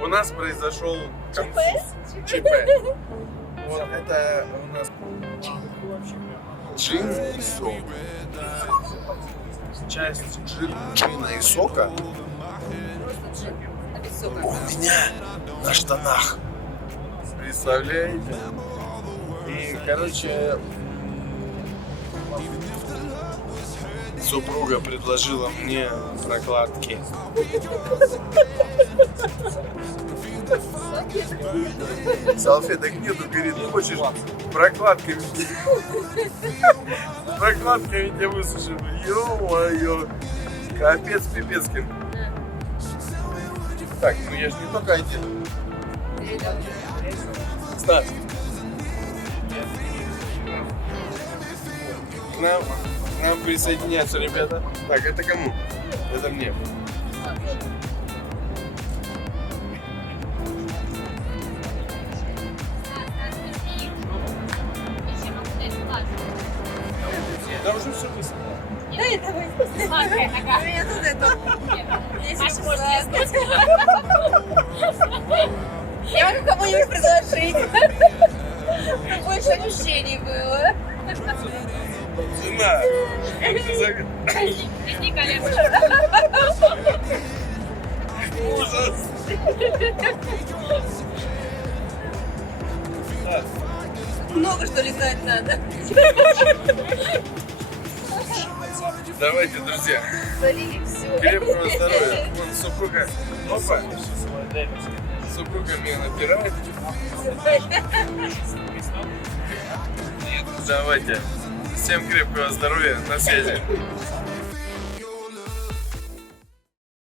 У нас произошел конфуз. ЧП. Вот это у нас джин и сок. Часть джина и сока у меня на штанах. Представляете? И, короче, супруга предложила мне прокладки. Салфеток нету, говорит, хочешь прокладками? Прокладками тебя высушим. Ё-моё. Капец пипецкин. Так, ну я ж не только один. Стас. К нам присоединяются ребята. Так, это кому? Это мне. Да уже все высоко. Дай, давай. Сладкая такая. У меня тут это. Маша, может, я знать? Я могу кому-нибудь предложить. Чтобы больше ощущений было. Жена. Извини, коллега. Ужас. Много что летать надо. Давайте, друзья. Залили все. Крепкого здоровья. Вон супруга. Опа. Супруга меня напирает. Нет, давайте. Всем крепкого здоровья. На связи.